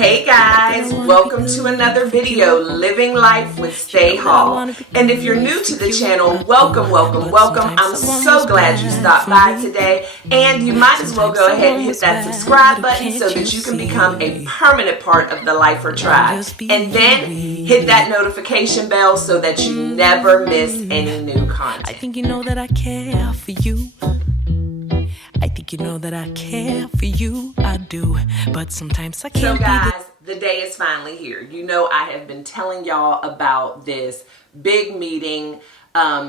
Hey guys, welcome to another video, Living Life with Stay Hall. And if you're new to the channel, welcome. I'm so glad you stopped by today. And you might as well go ahead and hit that subscribe button so that you can become a permanent part of the Lifer Tribe. And then hit that notification bell so that you never miss any new content. I think you know that I care for you. I think you know that I care for you, I do, but sometimes I can't. So guys, the day is finally here. You know I have been telling y'all about this big meeting,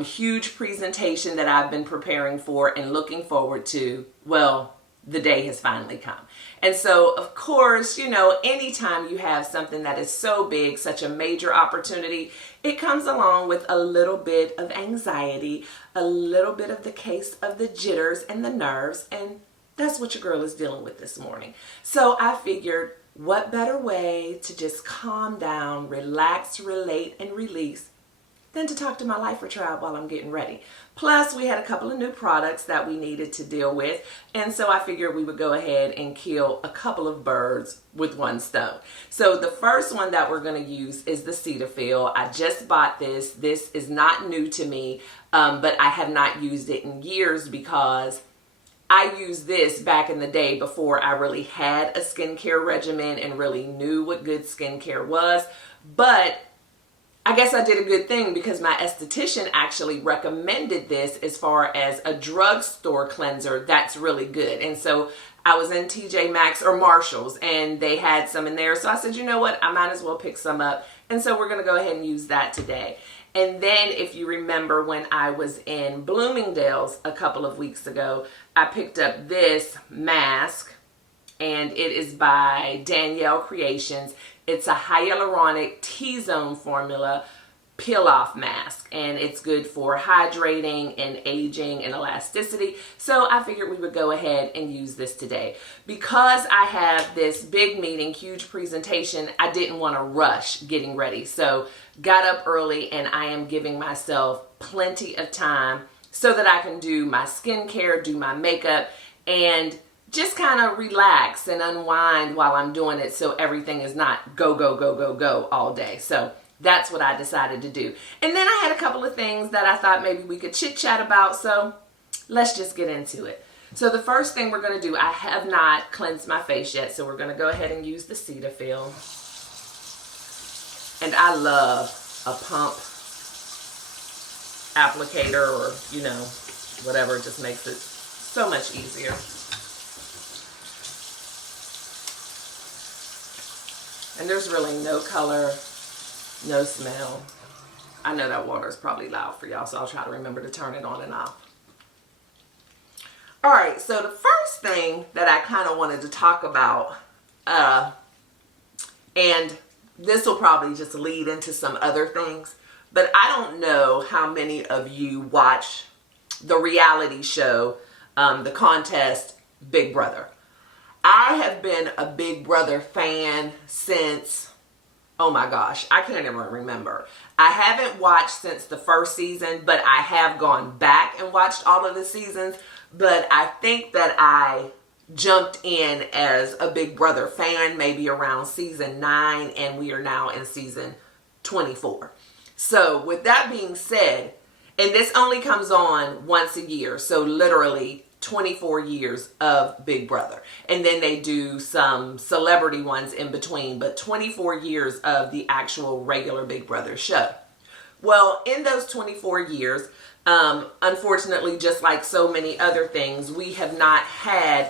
huge presentation that I've been preparing for and looking forward to. Well, the day has finally come. And so, of course, you know, anytime you have something that is so big, such a major opportunity, it comes along with a little bit of anxiety, a little bit of the case of the jitters and the nerves, and that's what your girl is dealing with this morning. So I figured, what better way to just calm down, relax, relate, and release than to talk to my Lifer Tribe while I'm getting ready. Plus, we had a couple of new products that we needed to deal with, and so I figured we would go ahead and kill a couple of birds with one stone. So the first one that we're going to use is the Cetaphil. I just bought this. This is not new to me, but I have not used it in years because I used this back in the day before I really had a skincare regimen and really knew what good skincare was. But I guess I did a good thing because my esthetician actually recommended this as far as a drugstore cleanser that's really good. And so I was in TJ Maxx or Marshall's and they had some in there. So I said, you know what, I might as well pick some up. And so we're going to go ahead and use that today. And then if you remember when I was in Bloomingdale's a couple of weeks ago, I picked up this mask and it is by Danielle Creations. It's a hyaluronic T-zone formula peel-off mask, and it's good for hydrating and aging and elasticity. So I figured we would go ahead and use this today. Because I have this big meeting, huge presentation, I didn't want to rush getting ready. So got up early and I am giving myself plenty of time so that I can do my skincare, do my makeup, and just kind of relax and unwind while I'm doing it so everything is not go all day. So that's what I decided to do. And then I had a couple of things that I thought maybe we could chit-chat about, so let's just get into it. So the first thing we're going to do, I have not cleansed my face yet, so we're going to go ahead and use the Cetaphil. And I love a pump applicator or, you know, whatever. It just makes it so much easier. And there's really no color, no smell. I know that water is probably loud for y'all, so I'll try to remember to turn it on and off. All right, so the first thing that I kind of wanted to talk about, and this will probably just lead into some other things, but I don't know how many of you watch the reality show, the contest, Big Brother. I have been a Big Brother fan since, oh my gosh, I can't even remember. I haven't watched since the first season, but I have gone back and watched all of the seasons. But I think that I jumped in as a Big Brother fan maybe around season 9, and we are now in season 24. So with that being said, and this only comes on once a year, so literally 24 years of Big Brother. And then they do some celebrity ones in between, but 24 years of the actual regular Big Brother show. Well, in those 24 years, unfortunately, just like so many other things, we have not had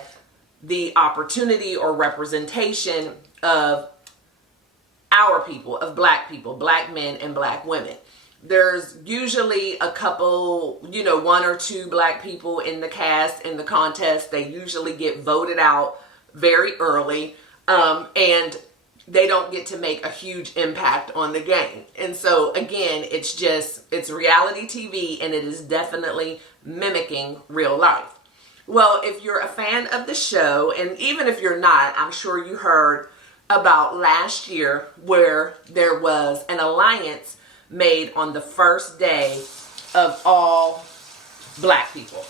the opportunity or representation of our people, of black people, black men and black women. There's usually a couple, you know, 1 or 2 black people in the cast, in the contest. They usually get voted out very early, and they don't get to make a huge impact on the game. And so, again, it's reality TV, and it is definitely mimicking real life. Well, if you're a fan of the show, and even if you're not, I'm sure you heard about last year where there was an alliance made on the first day of all black people.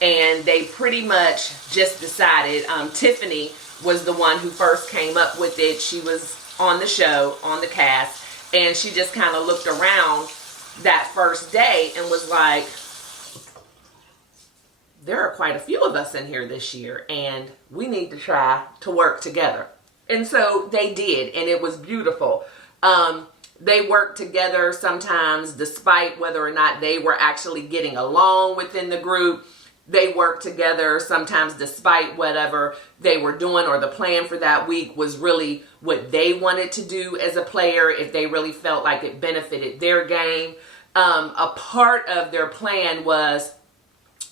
And they pretty much just decided, Tiffany was the one who first came up with it. She was on the show, on the cast, and she just kind of looked around that first day and was like, there are quite a few of us in here this year, and we need to try to work together. And so they did, and it was beautiful. They worked together sometimes despite whether or not they were actually getting along within the group. They worked together sometimes despite whatever they were doing, or the plan for that week was really what they wanted to do as a player, if they really felt like it benefited their game. A part of their plan was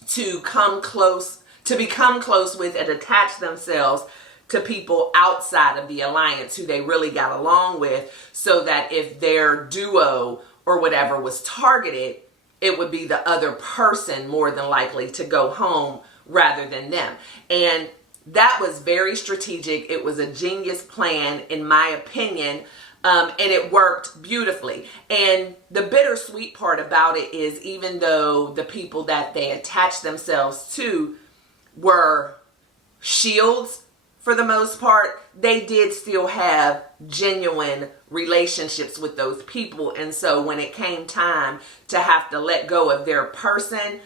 to become close with and attach themselves to people outside of the alliance who they really got along with, so that if their duo or whatever was targeted, it would be the other person more than likely to go home rather than them. And that was very strategic. It was a genius plan, in my opinion, and it worked beautifully. And the bittersweet part about it is, even though the people that they attached themselves to were shields for the most part, they did still have genuine relationships with those people. And so when it came time to have to let go of their person,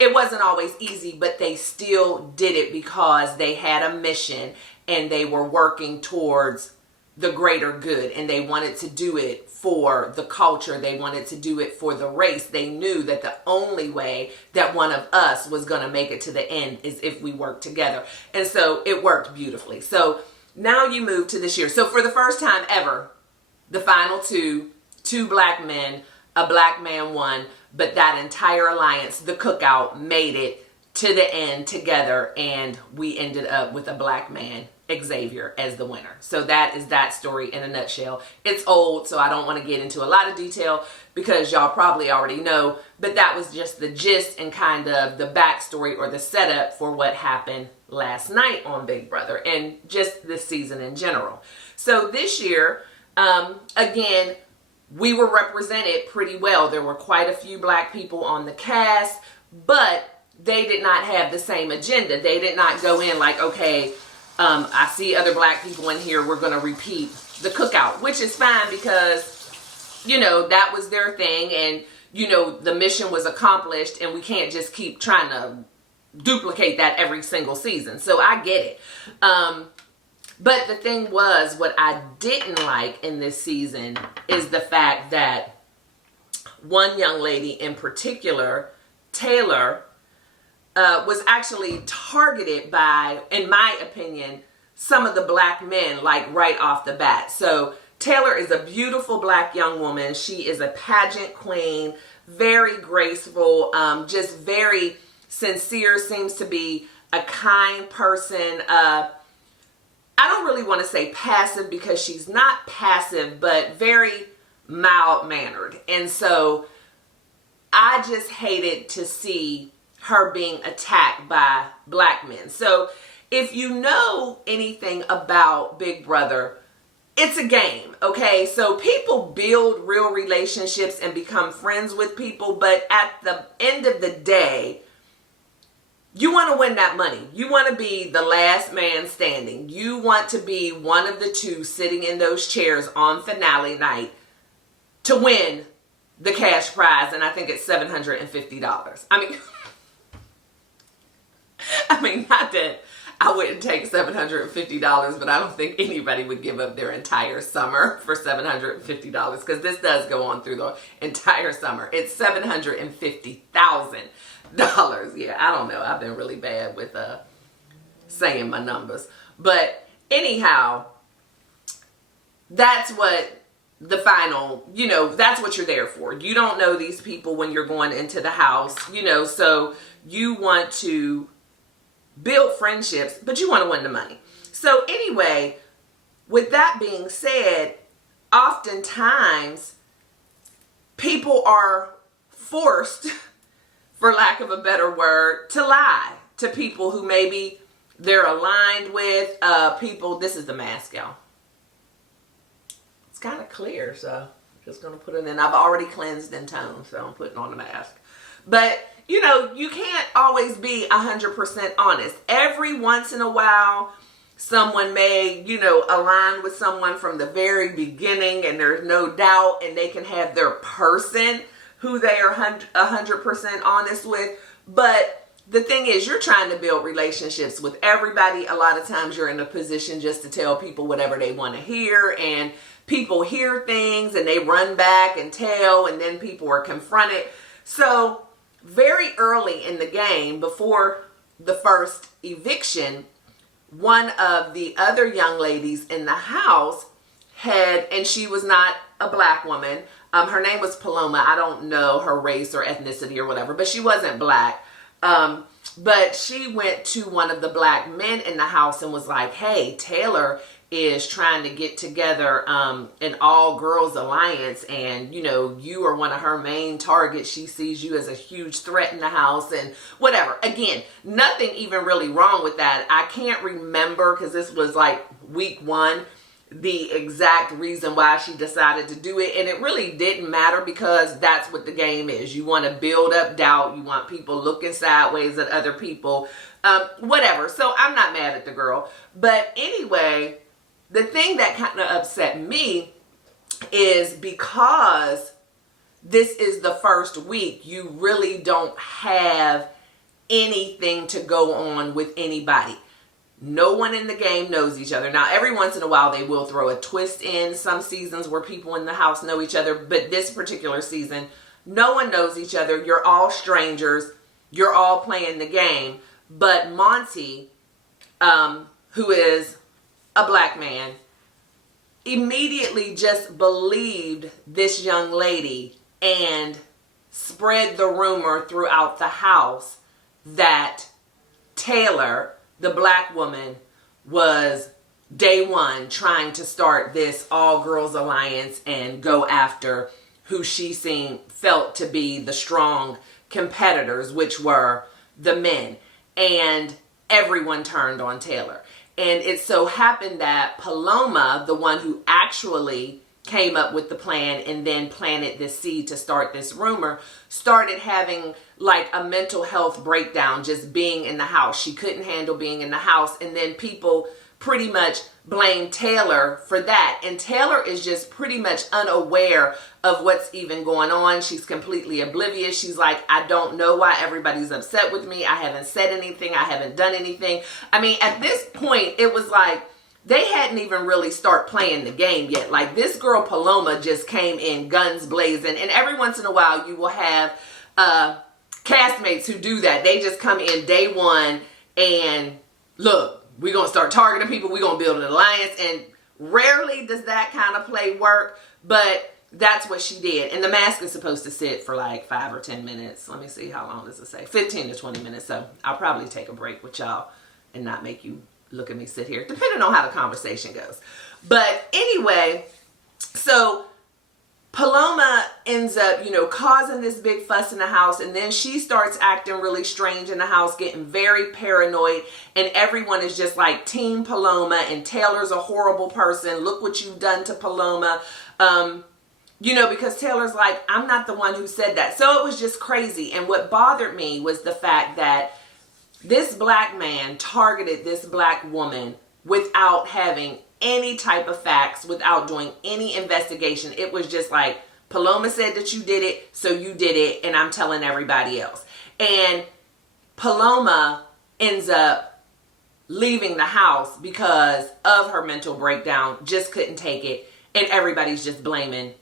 it wasn't always easy, but they still did it because they had a mission and they were working towards the greater good, and they wanted to do it for the culture. They wanted to do it for the race. They knew that the only way that one of us was going to make it to the end is if we worked together. And so it worked beautifully. So now you move to this year. So for the first time ever, the final two black men, a black man won, but that entire alliance, the cookout, made it to the end together, and we ended up with a black man, Xavier, as the winner. So that is that story in a nutshell. It's old, so I don't want to get into a lot of detail because y'all probably already know, but that was just the gist and kind of the backstory or the setup for what happened last night on Big Brother and just this season in general. So this year, again, we were represented pretty well. There were quite a few black people on the cast, but they did not have the same agenda. They did not go in like, okay, I see other black people in here, we're going to repeat the cookout, which is fine because, you know, that was their thing, and, you know, the mission was accomplished, and we can't just keep trying to duplicate that every single season. So I get it. But the thing was, what I didn't like in this season is the fact that one young lady in particular, Taylor, was actually targeted by, in my opinion, some of the black men, like right off the bat. So Taylor is a beautiful black young woman. She is a pageant queen, very graceful, just very sincere, seems to be a kind person. I don't really want to say passive because she's not passive, but very mild-mannered. And so I just hated to see her being attacked by black men. So if you know anything about Big Brother, it's a game, okay? So people build real relationships and become friends with people, but at the end of the day, you want to win that money. You want to be the last man standing. You want to be one of the two sitting in those chairs on finale night to win the cash prize, and I think it's $750. I mean, not that I wouldn't take $750, but I don't think anybody would give up their entire summer for $750, because this does go on through the entire summer. It's $750,000. Yeah, I don't know. I've been really bad with saying my numbers. But anyhow, that's what the final, you know, that's what you're there for. You don't know these people when you're going into the house, you know, so you want to build friendships, but you want to win the money. So anyway, with that being said, oftentimes people are forced, for lack of a better word, to lie to people who maybe they're aligned with. People, this is the mask, y'all. It's kind of clear, so I'm just going to put it in. I've already cleansed and toned, so I'm putting on the mask. But you know, you can't always be 100% honest. Every once in a while, someone may, you know, align with someone from the very beginning and there's no doubt, and they can have their person who they are 100% honest with. But the thing is, you're trying to build relationships with everybody. A lot of times you're in a position just to tell people whatever they want to hear, and people hear things and they run back and tell, and then people are confronted. So very early in the game, before the first eviction, one of the other young ladies in the house had, and she was not a black woman. Her name was Paloma. I don't know her race or ethnicity or whatever, but she wasn't black. But she went to one of the black men in the house and was like, hey, Taylor is trying to get together an all-girls alliance, and you know, you are one of her main targets. She sees you as a huge threat in the house and whatever. Again, nothing even really wrong with that. I can't remember, because this was like week 1, the exact reason why she decided to do it, and it really didn't matter, because that's what the game is. You want to build up doubt. You want people looking sideways at other people, whatever. So I'm not mad at the girl. But anyway, the thing that kind of upset me is, because this is the first week, you really don't have anything to go on with anybody. No one in the game knows each other. Now, every once in a while, they will throw a twist in some seasons where people in the house know each other. But this particular season, no one knows each other. You're all strangers. You're all playing the game. But Monty, who is a black man, immediately just believed this young lady and spread the rumor throughout the house that Taylor, the black woman, was day one trying to start this all-girls alliance and go after who she felt to be the strong competitors, which were the men. And everyone turned on Taylor. And it so happened that Paloma, the one who actually came up with the plan and then planted this seed to start this rumor, started having like a mental health breakdown just being in the house. She couldn't handle being in the house. And then people pretty much blamed Taylor for that. And Taylor is just pretty much unaware of what's even going on. She's completely oblivious. She's like, I don't know why everybody's upset with me. I haven't said anything. I haven't done anything. I mean, at this point, it was like they hadn't even really start playing the game yet. Like, this girl Paloma just came in guns blazing. And every once in a while, you will have castmates who do that. They just come in day one and look, we're going to start targeting people. We're going to build an alliance. And rarely does that kind of play work, but that's what she did. And the mask is supposed to sit for like 5 or 10 minutes. Let me see, how long does it say? 15 to 20 minutes. So I'll probably take a break with y'all and not make you look at me sit here, depending on how the conversation goes. But anyway, so Paloma ends up, causing this big fuss in the house, and then she starts acting really strange in the house, getting very paranoid, and everyone is just like Team Paloma, and Taylor's a horrible person. Look what you've done to Paloma. Because Taylor's like, I'm not the one who said that. So it was just crazy. And what bothered me was the fact that this black man targeted this black woman without having any type of facts, without doing any investigation. It was just like, Paloma said that you did it, so you did it, and I'm telling everybody else. And Paloma ends up leaving the house because of her mental breakdown, just couldn't take it, and everybody's just blaming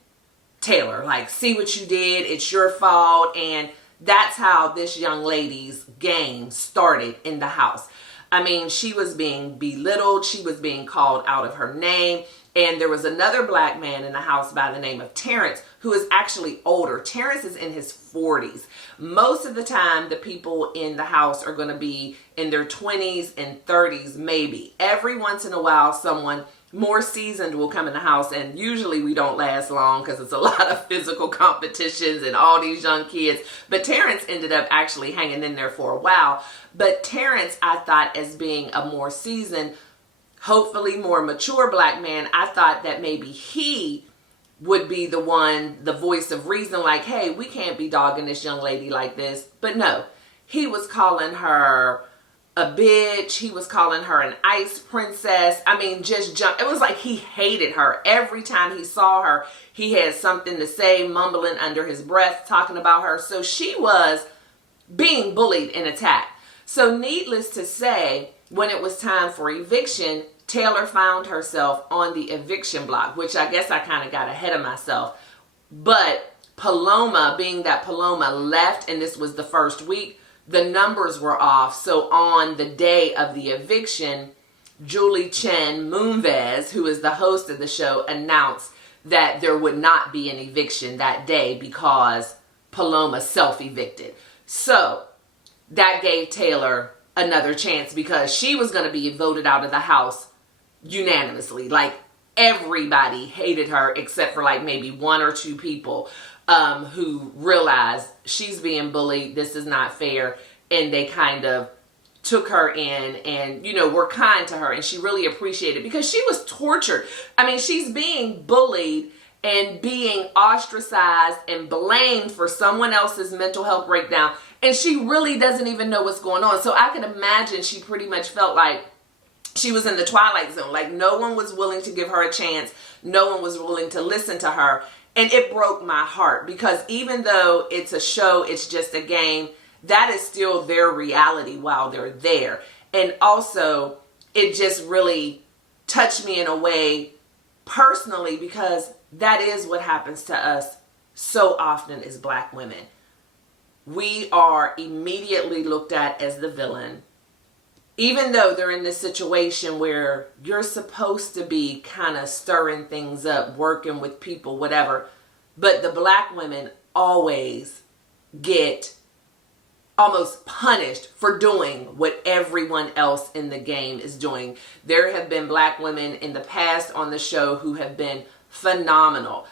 Taylor. Like, see what you did, it's your fault. And that's how this young lady's game started in the house. I mean, she was being belittled. She was being called out of her name. And there was another black man in the house by the name of Terrence, who is actually older. Terrence is in his 40s. Most of the time, the people in the house are going to be in their 20s and 30s, maybe. Every once in a while, someone more seasoned will come in the house, and usually we don't last long because it's a lot of physical competitions and all these young kids. But Terrence ended up actually hanging in there for a while. But Terrence, I thought, as being a more seasoned, hopefully more mature black man, I thought that maybe he would be the one, the voice of reason, like, hey, we can't be dogging this young lady like this. But no, he was calling her a bitch. He was calling her an ice princess. I mean, just jump. It was like he hated her. Every time he saw her, he had something to say, mumbling under his breath, talking about her. So she was being bullied and attacked. So needless to say, when it was time for eviction, Taylor found herself on the eviction block, which I guess I kind of got ahead of myself. But Paloma, being that Paloma left and this was the first week, the numbers were off. So on the day of the eviction, Julie Chen Moonves, who is the host of the show, announced that there would not be an eviction that day because Paloma self-evicted. So that gave Taylor another chance because she was going to be voted out of the house unanimously. Like, everybody hated her except for like maybe one or two people who realized she's being bullied, this is not fair, and they kind of took her in and, you know, were kind to her, and she really appreciated it because she was tortured. I mean, she's being bullied and being ostracized and blamed for someone else's mental health breakdown, and she really doesn't even know what's going on. So I can imagine she pretty much felt like she was in the twilight zone. Like, no one was willing to give her a chance. No one was willing to listen to her. And it broke my heart because even though it's a show, it's just a game, that is still their reality while they're there. And also, it just really touched me in a way personally because that is what happens to us so often as Black women. We are immediately looked at as the villain, even though they're in this situation where you're supposed to be kind of stirring things up, working with people, whatever. But the Black women always get almost punished for doing what everyone else in the game is doing. There have been Black women in the past on the show who have been phenomenal,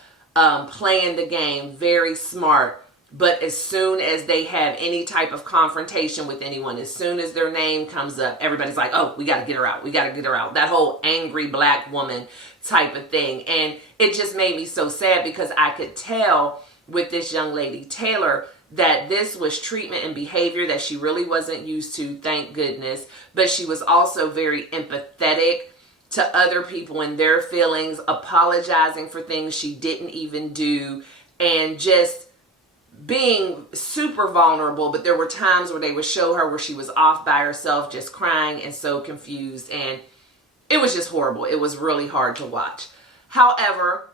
playing the game, very smart. But as soon as they have any type of confrontation with anyone, as soon as their name comes up, everybody's like, oh, we got to get her out. We got to get her out. That whole angry Black woman type of thing. And it just made me so sad because I could tell with this young lady, Taylor, that this was treatment and behavior that she really wasn't used to, thank goodness. But she was also very empathetic to other people and their feelings, apologizing for things she didn't even do, and just being super vulnerable. But there were times where they would show her where she was off by herself, just crying and so confused, and it was just horrible. It was really hard to watch. However,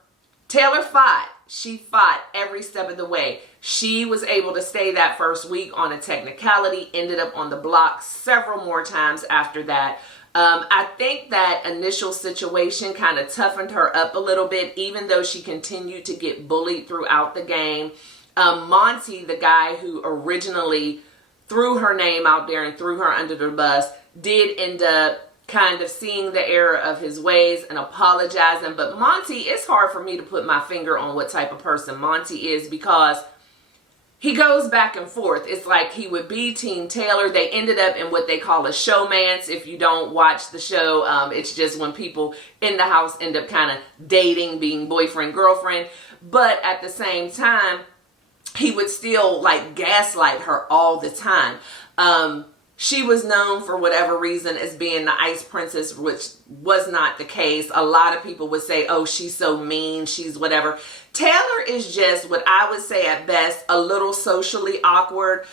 Taylor fought. She fought every step of the way. She was able to stay that first week on a technicality, ended up on the block several more times after that. I think that initial situation kind of toughened her up a little bit, even though she continued to get bullied throughout the game. Monty, the guy who originally threw her name out there and threw her under the bus, did end up kind of seeing the error of his ways and apologizing. But Monty, it's hard for me to put my finger on what type of person Monty is because he goes back and forth. It's like he would be Team Taylor. They ended up in what they call a showmance. If you don't watch the show, it's just when people in the house end up kind of dating, being boyfriend, girlfriend. But at the same time, he would still like gaslight her all the time. She was known for whatever reason as being the ice princess, which was not the case. A lot of people would say, oh, she's so mean, she's whatever. Taylor is just what I would say at best, a little socially awkward.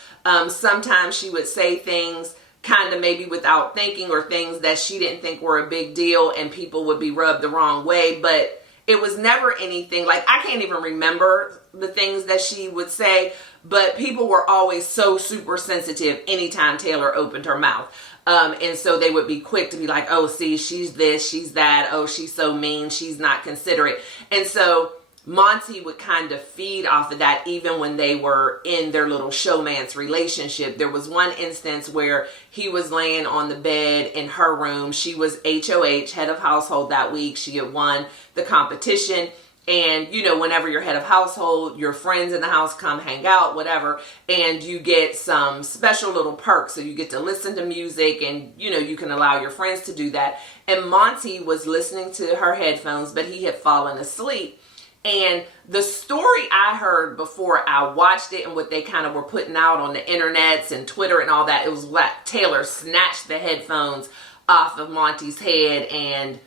Sometimes she would say things kind of maybe without thinking, or things that she didn't think were a big deal, and people would be rubbed the wrong way. But it was never anything, like I can't even remember the things that she would say, but people were always so super sensitive anytime Taylor opened her mouth. And so they would be quick to be like, oh, see, she's this, she's that. Oh, she's so mean, she's not considerate. And so Monty would kind of feed off of that even when they were in their little showmance relationship. There was one instance where he was laying on the bed in her room. She was HOH, head of household that week. She had won the competition. And, you know, whenever you're head of household, your friends in the house come hang out, whatever, and you get some special little perks. So you get to listen to music and, you know, you can allow your friends to do that. And Monty was listening to her headphones, but he had fallen asleep. And the story I heard before I watched it and what they kind of were putting out on the internets and Twitter and all that, it was like Taylor snatched the headphones off of Monty's head and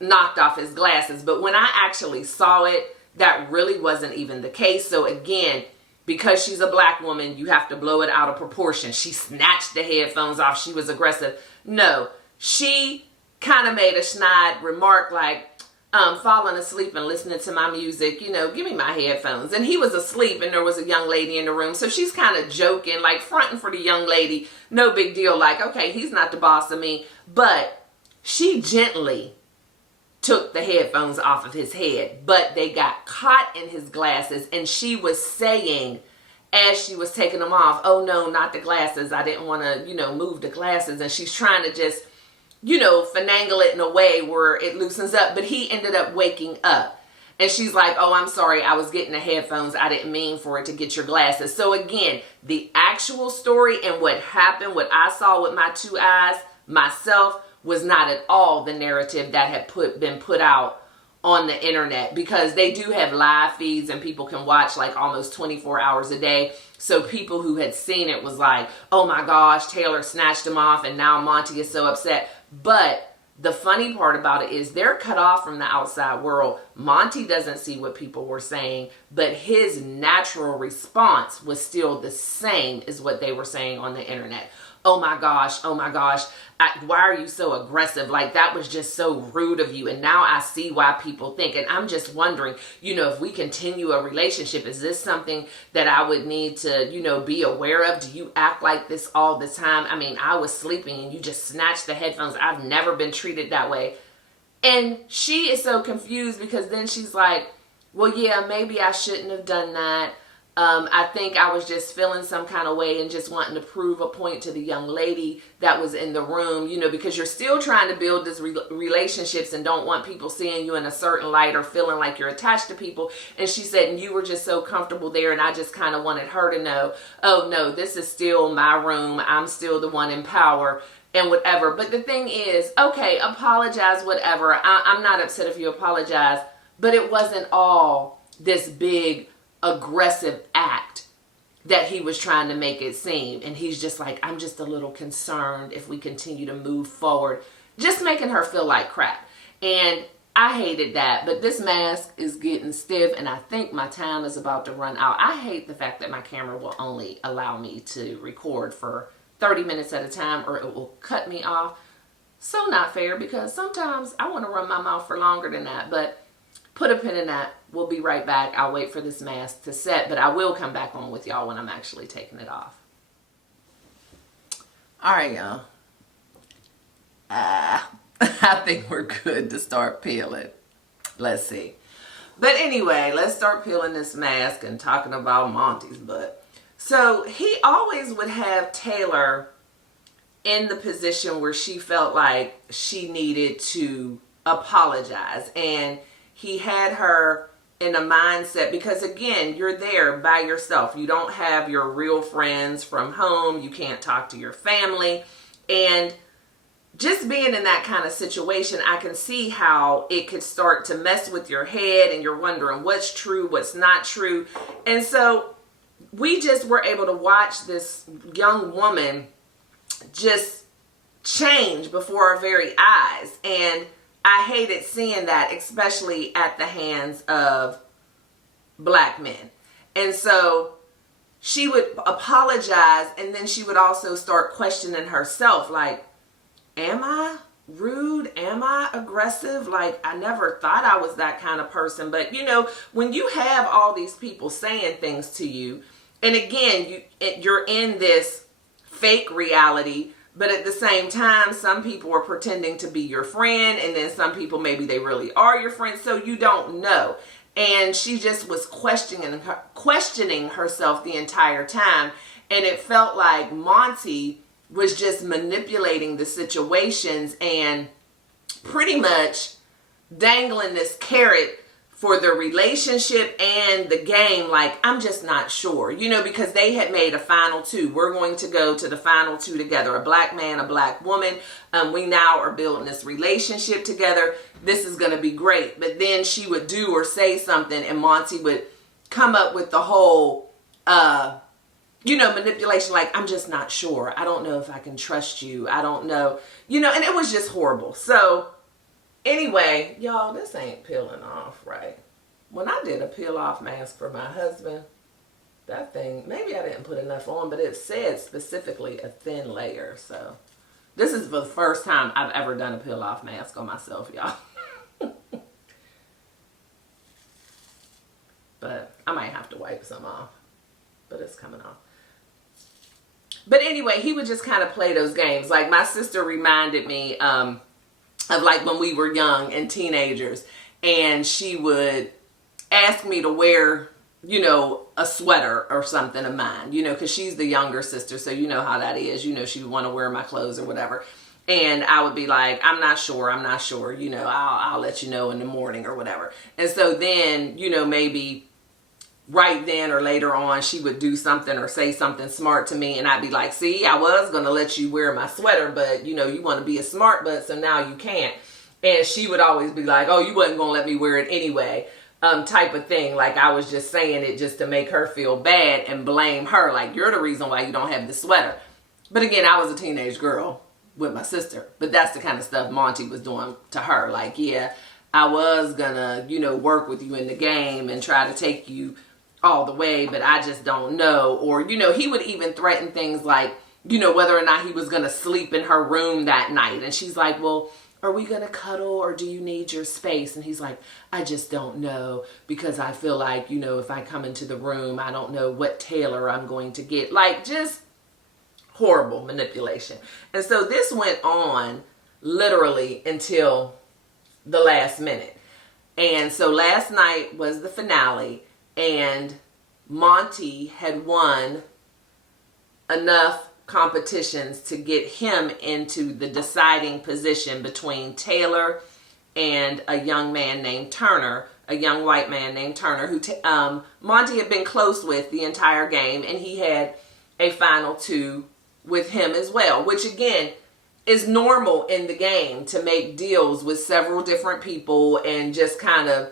knocked off his glasses. But when I actually saw it, that really wasn't even the case. So again, because she's a black woman, you have to blow it out of proportion. She snatched the headphones off. She was aggressive. No, she kind of made a snide remark like, falling asleep and listening to my music, give me my headphones. And he was asleep and there was a young lady in the room. So she's kind of joking, like fronting for the young lady. No big deal. Like, okay, he's not the boss of me. But she gently took the headphones off of his head, but they got caught in his glasses. And she was saying, as she was taking them off, oh no, not the glasses. I didn't want to, move the glasses. And she's trying to just, finagle it in a way where it loosens up. But he ended up waking up. And she's like, oh, I'm sorry. I was getting the headphones. I didn't mean for it to get your glasses. So again, the actual story and what happened, what I saw with my 2 eyes, myself, was not at all the narrative that had been put out on the internet, because they do have live feeds and people can watch like almost 24 hours a day. So people who had seen it was like, oh my gosh, Taylor snatched him off and now Monty is so upset. But the funny part about it is they're cut off from the outside world. Monty doesn't see what people were saying, but his natural response was still the same as what they were saying on the internet. Oh my gosh, why are you so aggressive? Like, that was just so rude of you. And now I see why people think. And I'm just wondering, if we continue a relationship, is this something that I would need to, be aware of? Do you act like this all the time? I mean, I was sleeping and you just snatched the headphones. I've never been treated that way. And she is so confused because then she's like, well, yeah, maybe I shouldn't have done that. I think I was just feeling some kind of way and just wanting to prove a point to the young lady that was in the room, because you're still trying to build these relationships and don't want people seeing you in a certain light or feeling like you're attached to people. And she said, and you were just so comfortable there. And I just kind of wanted her to know, oh no, this is still my room. I'm still the one in power and whatever. But the thing is, okay, apologize, whatever. I'm not upset if you apologize, but it wasn't all this big aggressive act that he was trying to make it seem. And he's just like, I'm just a little concerned if we continue to move forward, just making her feel like crap. And I hated that. But this mask is getting stiff and I think my time is about to run out. I hate the fact that my camera will only allow me to record for 30 minutes at a time, or it will cut me off. So not fair, because sometimes I want to run my mouth for longer than that. But put a pin in that. We'll be right back. I'll wait for this mask to set, but I will come back on with y'all when I'm actually taking it off. All right, y'all. I think we're good to start peeling. Let's see. But anyway, let's start peeling this mask and talking about Monty's butt. So he always would have Taylor in the position where she felt like she needed to apologize. And he had her in a mindset, because again, you're there by yourself. You don't have your real friends from home. You can't talk to your family. And just being in that kind of situation, I can see how it could start to mess with your head and you're wondering what's true, what's not true. And so we just were able to watch this young woman just change before our very eyes. And I hated seeing that, especially at the hands of black men. And so she would apologize, and then she would also start questioning herself, like, am I rude? Am I aggressive? Like, I never thought I was that kind of person. But, when you have all these people saying things to you, and again, you're in this fake reality, but at the same time, some people are pretending to be your friend, and then some people, maybe they really are your friend, so you don't know. And she just was questioning herself the entire time, and it felt like Monty was just manipulating the situations and pretty much dangling this carrot for the relationship and the game, like, I'm just not sure, you know, because they had made a final two. We're going to go to the final two together, a black man, a black woman. We now are building this relationship together. This is going to be great. But then she would do or say something and Monty would come up with the whole, you know, manipulation, like, I'm just not sure. I don't know if I can trust you. I don't know, you know, and it was just horrible. So anyway, y'all, this ain't peeling off right. When I did a peel off mask for my husband, that thing, maybe I didn't put enough on, but it said specifically a thin layer. So this is the first time I've ever done a peel off mask on myself, y'all. But I might have to wipe some off, but it's coming off. But anyway, he would just kind of play those games. Like, my sister reminded me of like when we were young and teenagers, and she would ask me to wear, you know, a sweater or something of mine, you know, because she's the younger sister, so you know how that is. You know, she would want to wear my clothes or whatever. And I would be like, I'm not sure, you know, I'll let you know in the morning or whatever. And so then, you know, maybe right then or later on, she would do something or say something smart to me, and I'd be like, see, I was going to let you wear my sweater, but, you know, you want to be a smart butt, so now you can't. And she would always be like, oh, you wasn't going to let me wear it anyway, type of thing. Like, I was just saying it just to make her feel bad and blame her, like, you're the reason why you don't have the sweater. But again, I was a teenage girl with my sister, but that's the kind of stuff Monty was doing to her. Like, yeah, I was going to, you know, work with you in the game and try to take you all the way, but I just don't know. Or, you know, he would even threaten things like, you know, whether or not he was going to sleep in her room that night. And she's like, well, are we going to cuddle or do you need your space? And he's like, I just don't know, because I feel like, you know, if I come into the room, I don't know what Taylor I'm going to get. Like, just horrible manipulation. And so this went on literally until the last minute. And so last night was the finale. And Monty had won enough competitions to get him into the deciding position between Taylor and a young man named Turner, a young white man named Turner, who Monty had been close with the entire game, and he had a final two with him as well, which again is normal in the game, to make deals with several different people and just kind of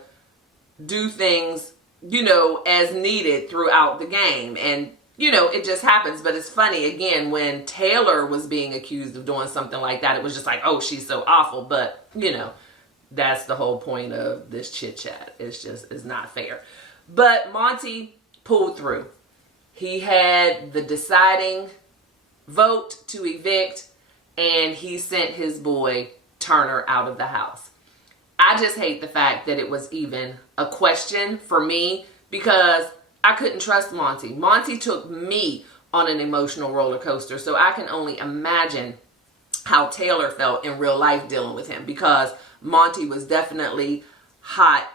do things, you know, as needed throughout the game. And, you know, it just happens. But it's funny, again, when Taylor was being accused of doing something like that, it was just like, oh, she's so awful. But, you know, that's the whole point of this chit-chat. It's not fair. But Monty pulled through. He had the deciding vote to evict, and he sent his boy Turner out of the house. I just hate the fact that it was even a question for me, because I couldn't trust Monty. Monty took me on an emotional roller coaster, so I can only imagine how Taylor felt in real life dealing with him, because Monty was definitely hot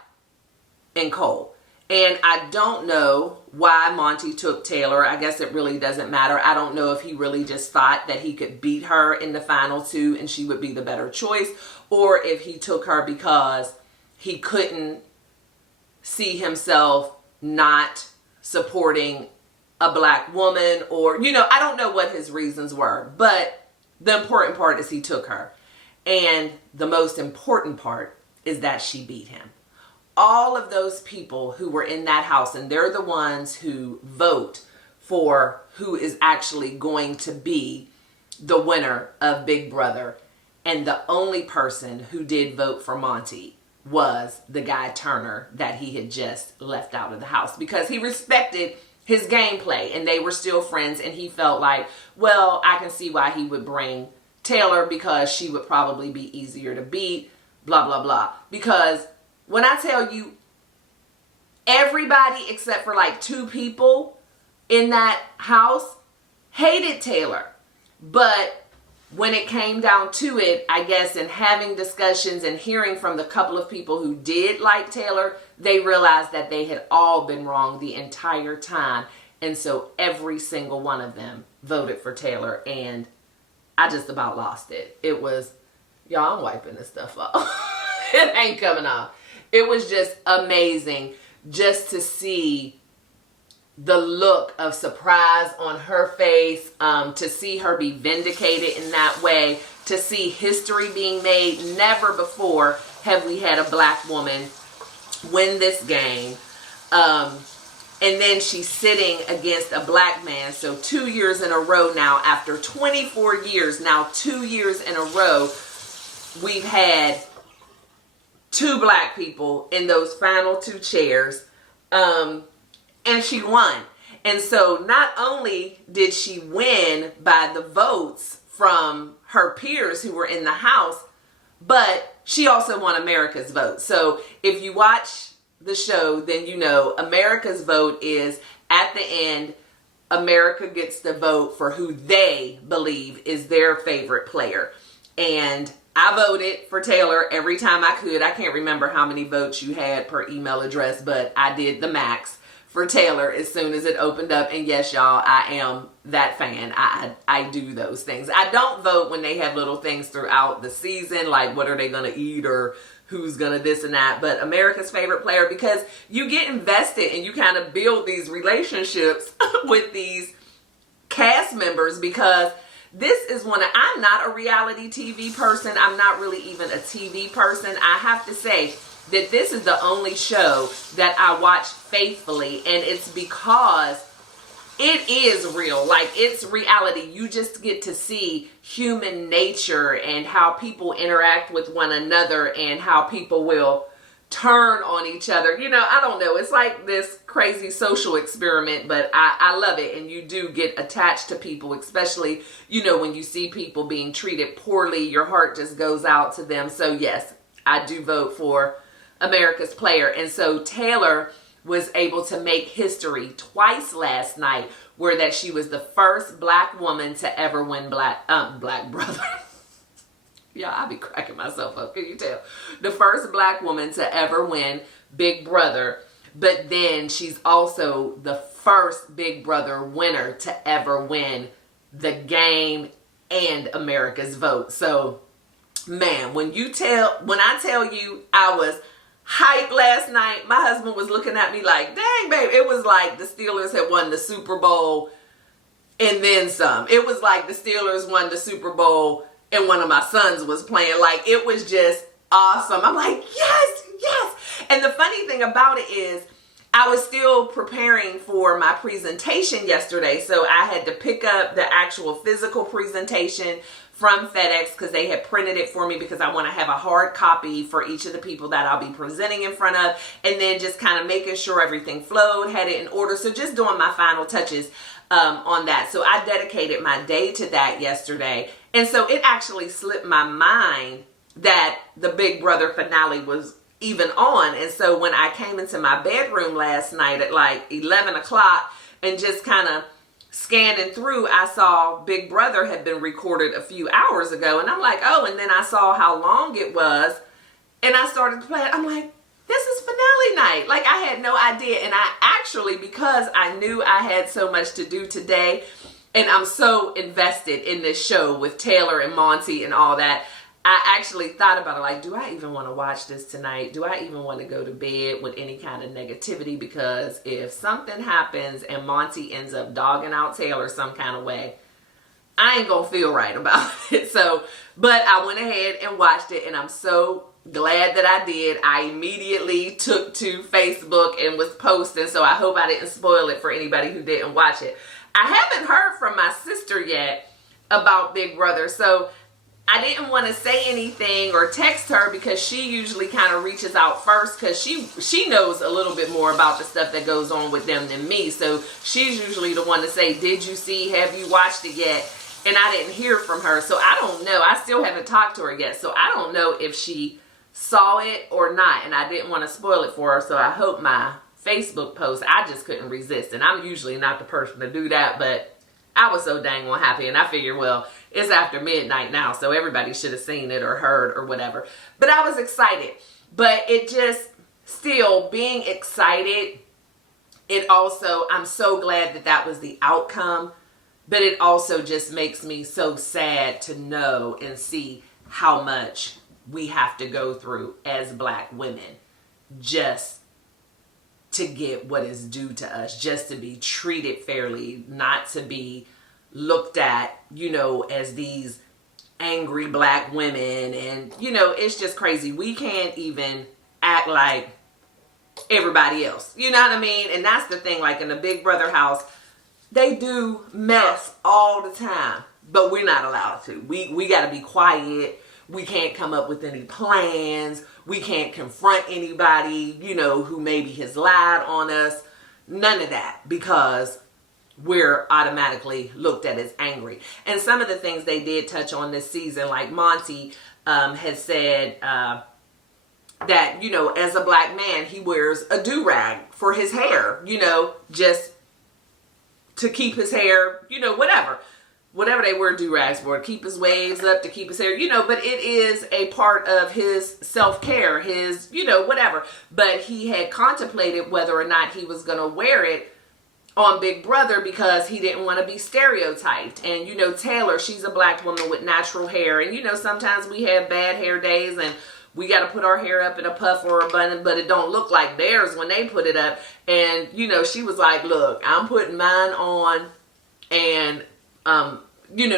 and cold. And I don't know why Monty took Taylor. I guess it really doesn't matter. I don't know if he really just thought that he could beat her in the final two and she would be the better choice, or if he took her because he couldn't see himself not supporting a black woman, or, you know, I don't know what his reasons were. But the important part is he took her. And the most important part is that she beat him. All of those people who were in that house, and they're the ones who vote for who is actually going to be the winner of Big Brother. And the only person who did vote for Monty was the guy Turner that he had just left out of the house, because he respected his gameplay and they were still friends. And he felt like, well, I can see why he would bring Taylor, because she would probably be easier to beat, blah, blah, blah. Because when I tell you, everybody except for like 2 people in that house hated Taylor. But when it came down to it, I guess in having discussions and hearing from the couple of people who did like Taylor, they realized that they had all been wrong the entire time. And so every single one of them voted for Taylor, and I just about lost it. It was, y'all, I'm wiping this stuff off. It ain't coming off. it was just amazing just to see the look of surprise on her face, to see her be vindicated in that way, to see history being made. Never before have we had a black woman win this game. And then she's sitting against a black man. So 2 years in a row now, after 24 years, now 2 years in a row, we've had two black people in those final two chairs. And she won. And so not only did she win by the votes from her peers who were in the House, but she also won America's vote. So if you watch the show, then you know America's vote is at the end, America gets to vote for who they believe is their favorite player. And I voted for Taylor every time I could. I can't remember how many votes you had per email address, but I did the max for Taylor as soon as it opened up. And yes, y'all, I am that fan. I do those things. I don't vote when they have little things throughout the season, like what are they going to eat or who's going to this and that. But America's favorite player, because you get invested and you kind of build these relationships with these cast members, because this is I'm not a reality TV person. I'm not really even a TV person. I have to say that this is the only show that I watch faithfully, and it's because it is real. Like, it's reality. You just get to see human nature and how people interact with one another and how people will turn on each other. You know, I don't know. It's like this crazy social experiment, but I love it. And you do get attached to people, especially, you know, when you see people being treated poorly, your heart just goes out to them. So yes, I do vote for America's player. And so Taylor was able to make history twice last night, where that she was the first black woman to ever win Black Brother. Yeah, I'll be cracking myself up. Can you tell? The first black woman to ever win Big Brother. But then she's also the first Big Brother winner to ever win the game and America's vote. So, man, when I tell you I was hyped last night, my husband was looking at me like, dang, babe. It was like the Steelers had won the Super Bowl and then some. It was like the Steelers won the Super Bowl and one of my sons was playing. Like, it was just awesome. I'm like, yes, yes. And the funny thing about it is I was still preparing for my presentation yesterday. So I had to pick up the actual physical presentation from FedEx because they had printed it for me, because I want to have a hard copy for each of the people that I'll be presenting in front of, and then just kind of making sure everything flowed, had it in order. So just doing my final touches on that. So I dedicated my day to that yesterday. And so it actually slipped my mind that the Big Brother finale was even on. And so when I came into my bedroom last night at like 11 o'clock and just kind of scanning through, I saw Big Brother had been recorded a few hours ago. And I'm like, oh, and then I saw how long it was. And I started to play it. I'm like, this is finale night. Like, I had no idea. And I actually, because I knew I had so much to do today, and I'm so invested in this show with Taylor and Monty and all that, I actually thought about it, like, do I even want to watch this tonight? Do I even want to go to bed with any kind of negativity? Because if something happens and Monty ends up dogging out Taylor some kind of way, I ain't gonna feel right about it. So, but I went ahead and watched it, and I'm so glad that I did. I immediately took to Facebook and was posting, so I hope I didn't spoil it for anybody who didn't watch it. I haven't heard from my sister yet about Big Brother, so I didn't want to say anything or text her, because she usually kind of reaches out first, because she knows a little bit more about the stuff that goes on with them than me. So she's usually the one to say, did you see, have you watched it yet? And I didn't hear from her, so I don't know. I still haven't talked to her yet, so I don't know if she saw it or not, and I didn't want to spoil it for her. So I hope my Facebook post, I just couldn't resist, and I'm usually not the person to do that, but I was so dang well happy, and I figured, well, it's after midnight now, so everybody should have seen it or heard or whatever. But I was excited. But it just, still being excited, it also, I'm so glad that that was the outcome, but it also just makes me so sad to know and see how much we have to go through as black women just to get what is due to us, just to be treated fairly, not to be looked at, as these angry black women. And, it's just crazy. We can't even act like everybody else. You know what I mean? And that's the thing, like in the Big Brother house, they do mess all the time, but we're not allowed to. We got to be quiet. We can't come up with any plans. We can't confront anybody, who maybe has lied on us. None of that, because we're automatically looked at as angry. And some of the things they did touch on this season, like Monty had said that, as a black man, he wears a do-rag for his hair, just to keep his hair, whatever they wear do-rags for, keep his waves up, to keep his hair, but it is a part of his self-care, his, whatever. But he had contemplated whether or not he was going to wear it on Big Brother because he didn't want to be stereotyped. And, Taylor, she's a black woman with natural hair. And, sometimes we have bad hair days and we got to put our hair up in a puff or a bun, but it don't look like theirs when they put it up. And, she was like, look, I'm putting mine on and,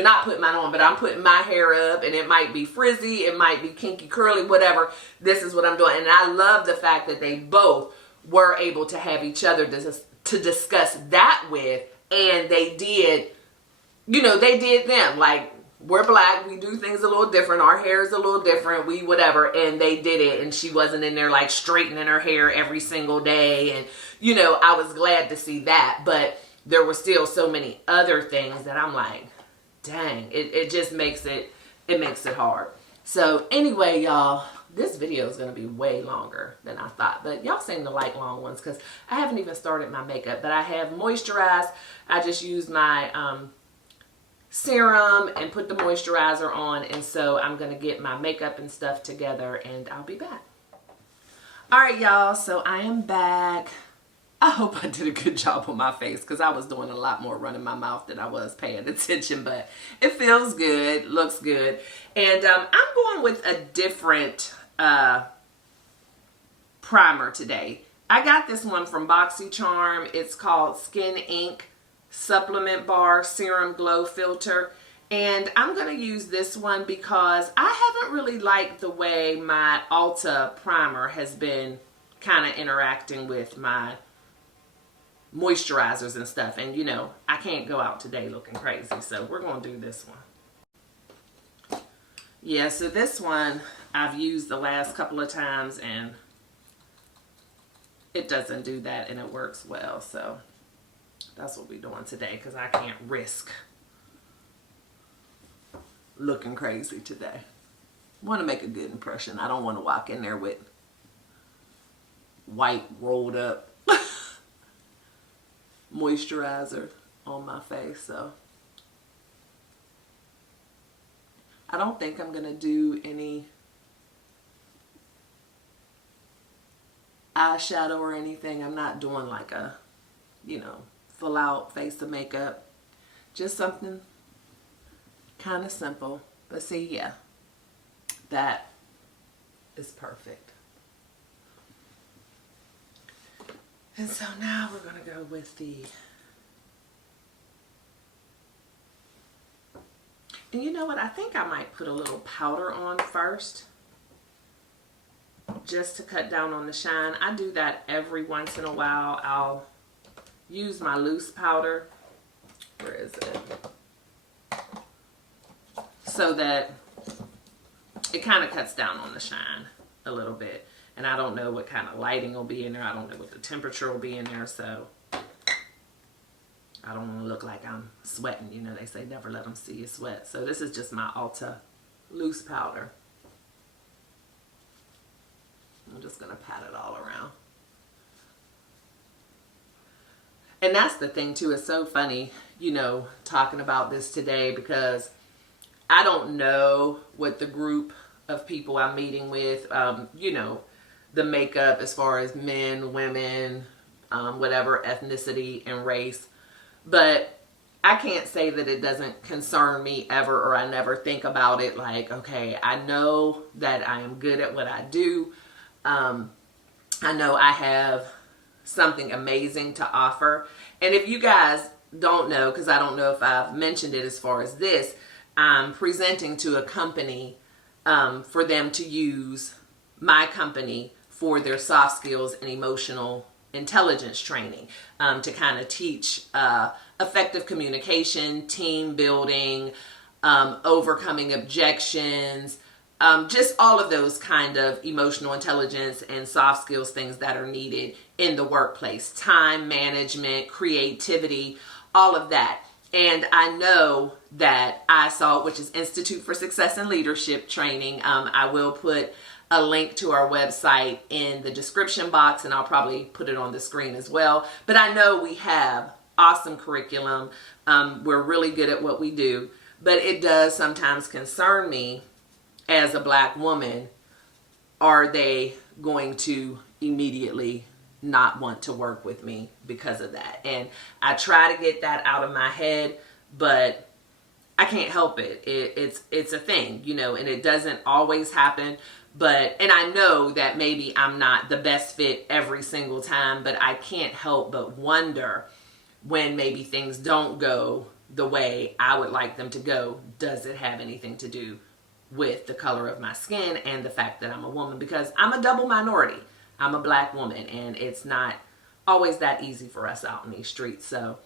not putting mine on, but I'm putting my hair up, and it might be frizzy, it might be kinky, curly, whatever. This is what I'm doing. And I love the fact that they both were able to have each other to discuss that with, and they did, they did them. Like, we're black, we do things a little different, our hair is a little different, we whatever, and they did it. And she wasn't in there like straightening her hair every single day. And, I was glad to see that. But there were still so many other things that I'm like, dang, it just makes it hard. So anyway, y'all, this video is going to be way longer than I thought, but y'all seem to like long ones because I haven't even started my makeup, but I have moisturized. I just used my serum and put the moisturizer on, and so I'm going to get my makeup and stuff together, and I'll be back. All right, y'all, so I am back. I hope I did a good job on my face because I was doing a lot more running my mouth than I was paying attention, but it feels good, looks good. And I'm going with a different primer today. I got this one from BoxyCharm. It's called Skin Ink Supplement Bar Serum Glow Filter. And I'm going to use this one because I haven't really liked the way my Ulta primer has been kind of interacting with my moisturizers and stuff. And I can't go out today looking crazy, so we're going to do this one. Yeah, so this one I've used the last couple of times and it doesn't do that, and it works well. So that's what we're doing today because I can't risk looking crazy today. I want to make a good impression. I don't want to walk in there with white rolled up moisturizer on my face. So I don't think I'm gonna do any eyeshadow or anything. I'm not doing like a full out face of makeup, just something kind of simple. But see, yeah, that is perfect. And so now we're going to go with and you know what? I think I might put a little powder on first, just to cut down on the shine. I do that every once in a while. I'll use my loose powder. Where is it? So that it kind of cuts down on the shine a little bit. And I don't know what kind of lighting will be in there. I don't know what the temperature will be in there. So I don't want to look like I'm sweating. They say never let them see you sweat. So this is just my Ulta loose powder. I'm just going to pat it all around. And that's the thing too. It's so funny, talking about this today because I don't know what the group of people I'm meeting with, the makeup as far as men, women, whatever ethnicity and race. But I can't say that it doesn't concern me ever, or I never think about it like, okay, I know that I am good at what I do. I know I have something amazing to offer. And if you guys don't know, because I don't know if I've mentioned it as far as this, I'm presenting to a company for them to use my company for their soft skills and emotional intelligence training, to kind of teach effective communication, team building, overcoming objections, just all of those kind of emotional intelligence and soft skills things that are needed in the workplace. Time management, creativity, all of that. And I know that ISALT, which is Institute for Success and Leadership Training, I will put a link to our website in the description box, and I'll probably put it on the screen as well. But I know we have awesome curriculum. We're really good at what we do. But it does sometimes concern me as a Black woman, are they going to immediately not want to work with me because of that? And I try to get that out of my head, but I can't help it. It's a thing, you know, and it doesn't always happen. And I know that maybe I'm not the best fit every single time, but I can't help but wonder when maybe things don't go the way I would like them to go. Does it have anything to do with the color of my skin and the fact that I'm a woman? Because I'm a double minority. I'm a Black woman, and it's not always that easy for us out in these streets. So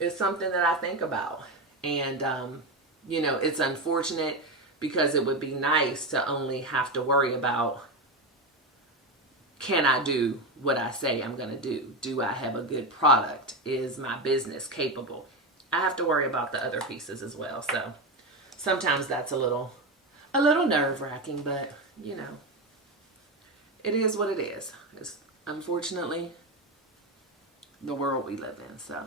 it's something that I think about. And, you know, it's unfortunate because it would be nice to only have to worry about, can I do what I say I'm going to do? Do I have a good product? Is my business capable? I have to worry about the other pieces as well. So sometimes that's a little nerve-wracking, but you know, it is what it is. It's unfortunately the world we live in. So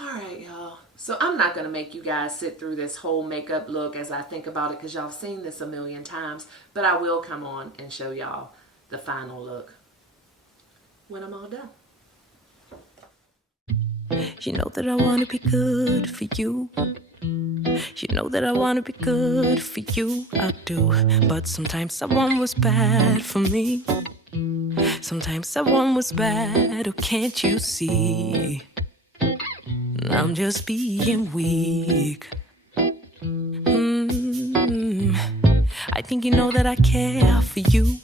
all right, y'all. So I'm not going to make you guys sit through this whole makeup look as I think about it, because y'all have seen this a million times, but I will come on and show y'all the final look when I'm all done. You know that I wanna be good for you. You know that I wanna be good for you, I do. But sometimes someone was bad for me. Sometimes someone was bad, oh can't you see? I'm just being weak. I think you know that I care for you.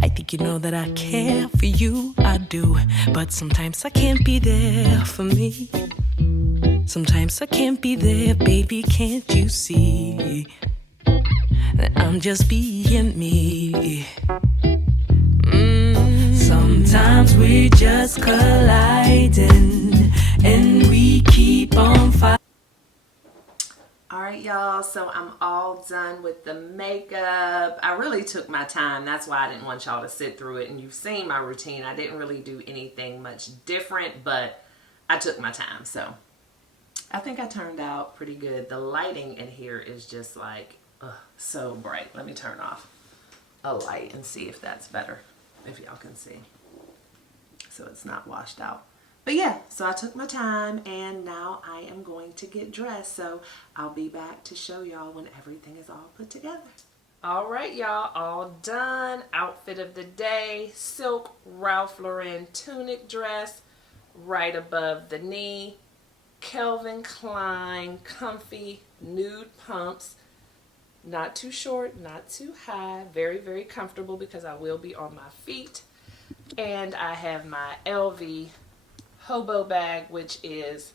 I think you know that I care for you, I do. But sometimes I can't be there for me. Sometimes I can't be there, baby, can't you see? I'm just being me. Sometimes we just colliding and we keep on fighting. Alright, y'all, so I'm all done with the makeup. I really took my time. That's why I didn't want y'all to sit through it. And you've seen my routine. I didn't really do anything much different, but I took my time. So I think I turned out pretty good. The lighting in here is just like, so bright. Let me turn off a light and see if that's better, if y'all can see. So it's not washed out. But yeah, so I took my time and now I am going to get dressed. So I'll be back to show y'all when everything is all put together. All right, y'all, all done. Outfit of the day, silk Ralph Lauren tunic dress, right above the knee, Calvin Klein comfy nude pumps, not too short, not too high, very, very comfortable because I will be on my feet. And I have my LV hobo bag, which is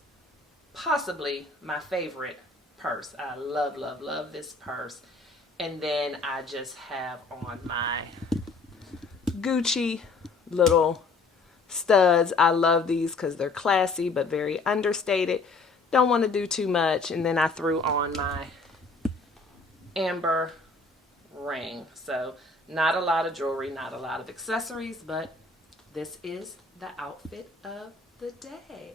possibly my favorite purse. I love, love, love this purse. And then I just have on my Gucci little studs. I love these because they're classy but very understated. Don't want to do too much. And then I threw on my amber ring. So not a lot of jewelry, not a lot of accessories, but this is the outfit of the day.